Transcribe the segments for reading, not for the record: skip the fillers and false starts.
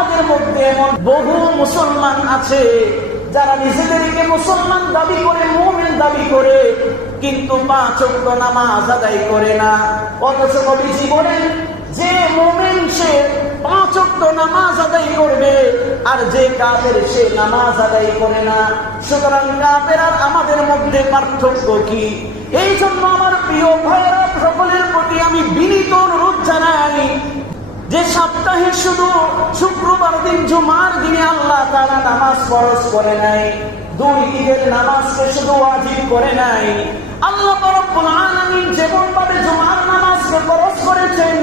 আমাদের মধ্যে এমন বহু মুসলমান আছে যারা নিজেদেরকে মুসলমান দাবি করে, মুমিন দাবি করে, কিন্তু 5 ওয়াক্ত নামাজ আদায় করে না। অথচ নবীজি বলেন যে মুমিন সে 5 ওয়াক্ত নামাজ আদায় করবে, আর যে কাফের সে নামাজ আদায় করে না। সুতরাং কাফের আর আমাদের মধ্যে পার্থক্য কি? এই জন্য আমার প্রিয় ভাইরা, সকলের প্রতি আমি বিনীত অনুরোধ জানাই যে সপ্তাহে শুধু শুক্রবার দিন, জুমার দিনে আল্লাহ তাআলা নামাজ ফরজ করে নাই, 2 ঈদের নামাজকে শুধু ওয়াজিব করে নাই। আল্লাহ রাব্বুল আলামিন যেমন ভাবে জুমার নামাজকে ফরজ করেছেন,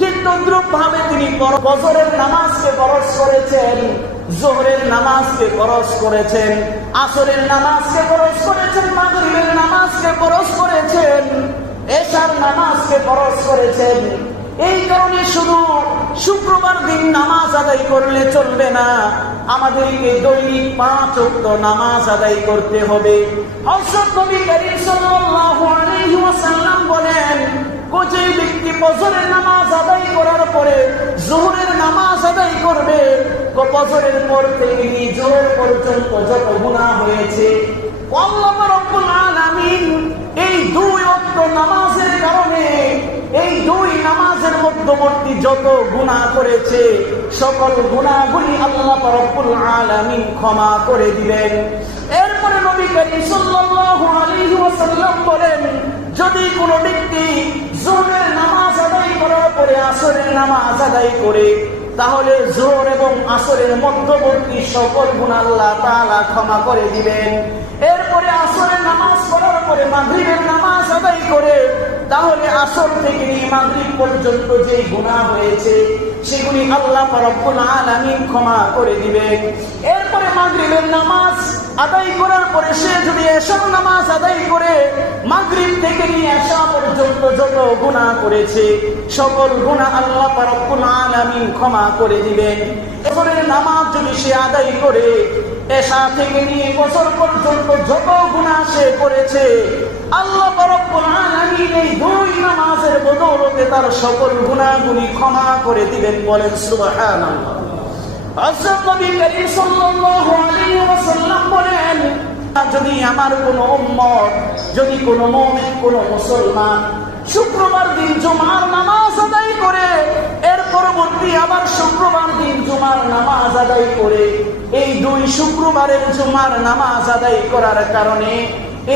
ঠিক তদ্রূপ ভাবে তিনি ফজরের নামাজকে ফরজ করেছেন, যোহরের নামাজকে ফরজ করেছেন, আসরের নামাজকে ফরজ করেছেন, মাগরিবের নামাজকে ফরজ করেছেন, এশার নামাজকে ফরজ করেছেন। এই কারণে শুধু শুক্রবার দিন নামাজ আদায় করলে চলবে না, আমাদেরকে দৈনিক 5 ওয়াক্ত নামাজ আদায় করতে হবে। হযরত নবী করিম সাল্লাল্লাহু আলাইহি ওয়াসাল্লাম বলেন, যে ব্যক্তি ফজরের নামাজ আদায় করার পরে যোহরের নামাজ আদায় করবে, ফজরের পর থেকে যোহর পর্যন্ত যত গুনাহ হয়েছে, আল্লাহ রাব্বুল আলামিন এই 2 ওয়াক্ত নামাজের কারণে, এই 2 নামাজের মধ্যবর্তী যত গুনাহ করেছে, সকল গুনাহগুলি আল্লাহ রাব্বুল আলামিন ক্ষমা করে দিবেন। এরপরে নবী করিম সাল্লাল্লাহু আলাইহি ওয়াসাল্লাম বলেন, যদি কোনো ব্যক্তি যোহরের নামাজ আদায় করার পরে আসরের নামাজ আদায় করে, তাহলে যোহর এবং আসরের মধ্যবর্তী সকল গুনাহ আল্লাহ তাআলা ক্ষমা করে দিবেন। এরপরে আসরের নামাজ পড়ার পরে মাগরিবের নামাজ আদায় করে, তাহলে আসর থেকে নিয়ে মাগরিব পর্যন্ত যে গুনাহ হয়েছে সেগুলি আল্লাহ রাব্বুল আলামিন ক্ষমা করে দিবেন। এরপরে মাগরিবের নামাজ আদায় করার পরে সে যদি এশার নামাজ আদায় করে, মাগরিব থেকে নিয়ে এশা পর্যন্ত যত গুনাহ করেছে সকল গুনাহ আল্লাহ রাব্বুল আলামিন ক্ষমা করে দিবেন। ফজরের নামাজ যদি সে আদায় করে, এশা থেকে নিয়ে ফজর পর্যন্ত যত গুনাহ সে করেছে, আল্লাহ রাব্বুল আলামিন এই 2 নামাজের বদৌলতে তার সকল গুনাহগুলি ক্ষমা করে দিবেন। বলেন সুবহানাল্লাহ। হযরত নবী করিম সাল্লাল্লাহু আলাইহি ওয়াসাল্লাম বলেন, যদি আমার কোনো উম্মত, যদি কোনো মুমিন, কোনো মুসলমান শুক্রবার দিন জুমার নামাজ আদায় করে, এর পরবর্তী আবার শুক্রবার দিন জুমার নামাজ আদায় করে, এই 2 শুক্রবারের জুমার নামাজ আদায় করার কারণে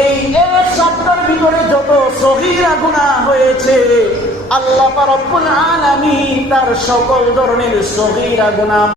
এই এক সপ্তাহের ভিতরে যত সগীরা গুনাহ হয়েছে, আল্লাহ রাব্বুল আলামিন তার সকল ধরনের সগীরা গুনাহ